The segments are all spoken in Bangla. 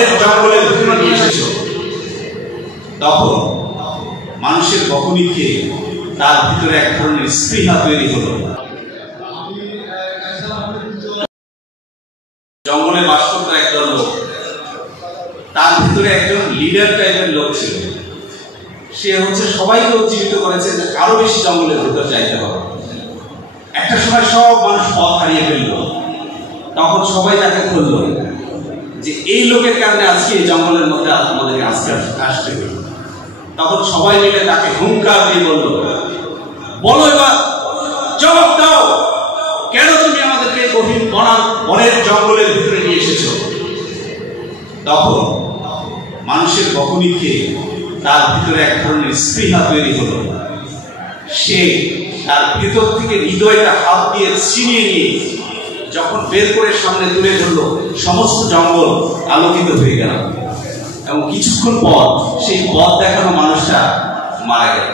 বনের জঙ্গলের ভিতরে নিয়ে এসেছো, তখন মানুষের বকুনি খেয়ে তার ভিতরে এক ধরনের স্পৃহা তৈরি হলো। জঙ্গলে বাস করত একজন লোক, তার ভিতরে একজন লিডার টাইপের লোক ছিল। সে সবাইকে উজ্জীবিত করেছে যে আরো বেশি জঙ্গলের ভিতর যাইতে হবে। একটা সময় সব মানুষ পথ হারিয়ে ফেললো, তখন সবাই তাকে খুঁজল যে এই লোকের কারণে আজকে এই জঙ্গলের মধ্যে আমাদেরকে আসতে হলো। তখন সবাই মিলে তাকে হুঙ্কার দিয়ে বলল, বলো এবার, জবাব দাও, কেন তুমি আমাদেরকে গভীর বনের জঙ্গলের ভিতরে নিয়ে এসেছো? তখন মানুষের বকুনি খেয়ে তার ভিতরে এক ধরনের স্পৃহা তৈরি হলো। সে তার ভিতর থেকে হৃদয়টা হাত দিয়ে ছিনিয়ে নিয়ে যখন বের করে সামনে তুলে ধরলো, সমস্ত জঙ্গল আলোকিত হয়ে গেল এবং কিছুক্ষণ পর সেই পথ দেখানো মানুষটা মারা গেল।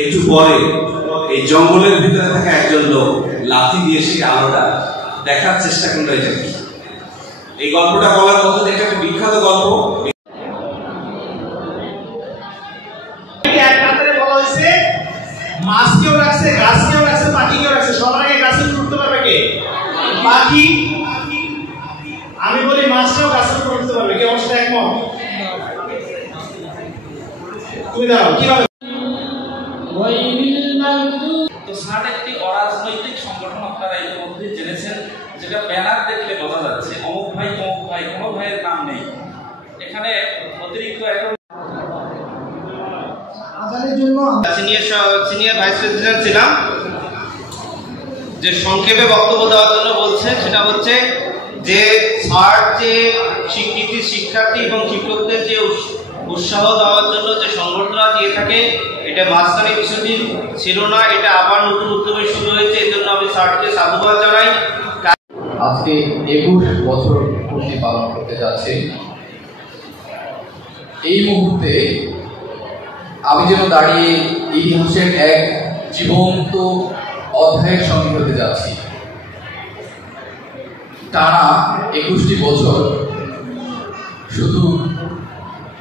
একটু পরে এই জঙ্গলের ভিতরে থাকা একজন লোক লাথি দিয়ে সেই আলোটা দেখার চেষ্টা করলো। এই গল্পটা বলার মতো একটা বিখ্যাত গল্প। মাছকেও রাখছে, গাছকেও রাখছে, পাখিকেও রাখছে। সবার আগে গাছে উঠতে পারবে কে? পাখি। আমি বলি মাছটাও গাছের উপর উঠতে পারবে কে? আমার সাথে একমত? তুমি দাও কিভাবে? তো সাথ একটি অরাজনৈতিক সংগঠন, আপনারা ইতিমধ্যে জেনেছেন, যেটা ব্যানার দেখলে বোঝা যাচ্ছে অমুক ভাই তমুক ভাই, কোনো ভাইয়ের নাম নেই এখানে। অতিরিক্ত একটা সিনিয়র ভাইস প্রেসিডেন্ট ছিলাম। যে সংক্ষেপে বক্তব্য দেওয়ার জন্য বলছে সেটা হচ্ছে যে স্যার যে স্বীকৃতি শিক্ষার্থী এবং শিক্ষকদের যে উৎসাহ দেওয়ার জন্য যে সংগঠনরা দিয়ে থাকে, এটা মাঝখানে কিছুদিন ছিল না, এটা আবার নতুন উদ্যোগে শুরু হয়েছে। এই জন্য আমি স্যারকে সাধুবাদ জানাই। আজকে 21 বছর পূর্তি পালন করতে যাচ্ছে। এই মুহূর্তে আমি যেন দাঁড়িয়ে ইতিহাসের এক জীবন্ত অধ্যায়ের সঙ্গে হতে যাচ্ছি। টানা 21টি বছর শুধু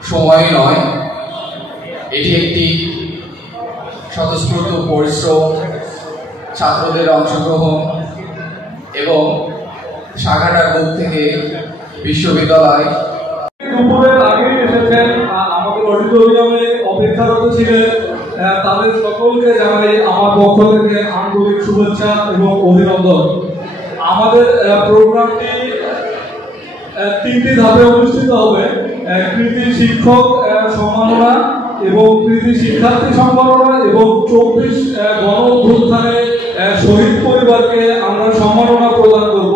সময় নয়, এটি একটি স্বতঃস্ফূর্ত পরিশ্রম, ছাত্রদের অংশগ্রহণ এবং শাখাটার বুক থেকে বিশ্ববিদ্যালয়। দুপুরের আগেই এসেছেন, আমাদের অডিটোরিয়ামে অপেক্ষারত ছিলেন, তাদের সকলকে জানাই আমার পক্ষ থেকে আন্তরিক শুভেচ্ছা এবং অভিনন্দন। আমাদের প্রোগ্রামটি 3টি ধাপে অনুষ্ঠিত হবে। কৃতি শিক্ষক সম্মাননা এবং কৃতি শিক্ষার্থী সম্মাননা এবং 24 গণ অভ্যুত্থানে শহীদ পরিবারকে আমরা সম্মাননা প্রদান করব।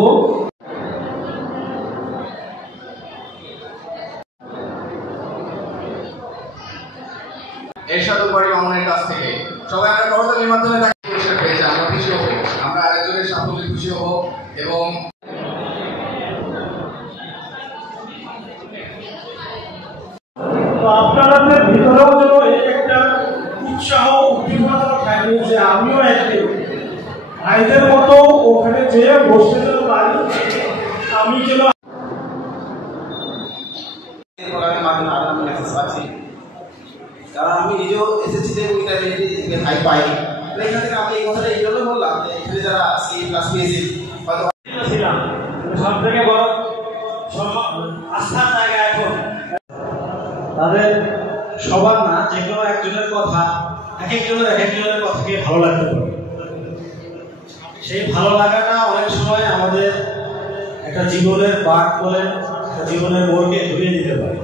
এরশাদ উপরি মামুনের কাছ থেকে সবাই আমরা করতালির মাধ্যমে তাকে পুরস্কার পেয়েছি। আমরা খুশি হব, আমরা আরেকজনের সাফল্যে খুশি হব এবং আপনাদের ভিতরেও যেন একটা উৎসাহ উদ্দীপনা থাকে যে আমিও একদিন ভাইদের মতো ওখানে যেয়ে বসতে যেন পারি। আমি যেন কারণ আমি নিজেও এসেছি যে ভাই পাইনি, এখান থেকে আমি এই কথাটা এই জন্য বললাম যে এখানে যারা সি প্লাস পেয়েছি হয়তো ছিলাম, সব থেকে বড় আস্থার জায়গা এখন তাদের সবার না, যে কোনো একজনের কথা এক একজনের কথাকে ভালো লাগতে পারে। সেই ভালো লাগাটা অনেক সময় আমাদের একটা জীবনের বাঁক বলেন, একটা জীবনের মোড়কে ঘুরিয়ে দিতে পারে।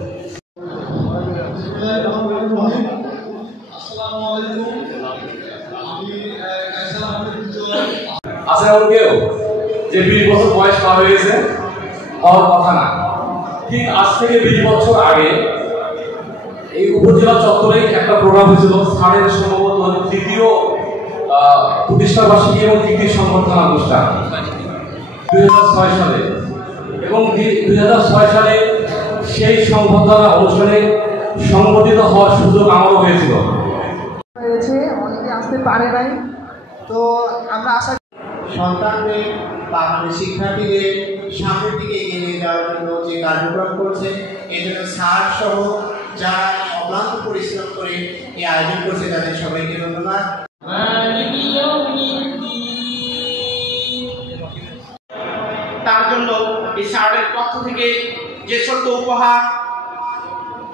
আছে এমন কেউ যে 20 বছর বয়স পার হয়ে গেছে? হওয়ার কথা না। ঠিক আজ থেকে 20 বছর আগে এই উপজেলা চত্বরে একটা প্রোগ্রাম হয়েছিল, স্থানের সম্ভবত 3য় প্রতিষ্ঠাবার্ষিকী এবং 3টি সংবর্ধনা অনুষ্ঠান 2006 সালে। এবং 2006 সালে সেই সংবর্ধনা অনুষ্ঠানে সংগঠিত হওয়ার সুযোগ আমারও হয়েছিল। অনেকে আসতে পারে নাই, তো আমরা আশা সন্তানদের বা আমাদের শিক্ষার্থীদের সামনের দিকে এগিয়ে নিয়ে যাওয়ার জন্য যে কার্যক্রম করছে, এই জন্য স্যার সহ যারা অক্লান্ত পরিশ্রম করে এই আয়োজন করছে তাদের সবাইকে ধন্যবাদ। তার জন্য এই স্যারের পক্ষ থেকে যে ছোট্ট উপহার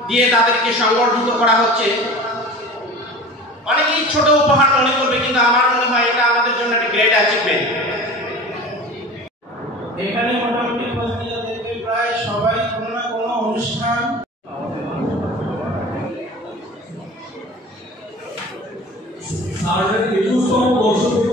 দিয়ে তাদেরকে সংবর্ধিত করা হচ্ছে, অনেকেই ছোট উপহার মনে করবে, কিন্তু আমার মনে হয় এটা আমাদের জন্য একটা গ্রেট অ্যাচিভমেন্ট। এখানে মোটামুটি প্রায় সবাই কোনো না কোনো অনুষ্ঠান স্যারের 21তম বর্ষপূর্তি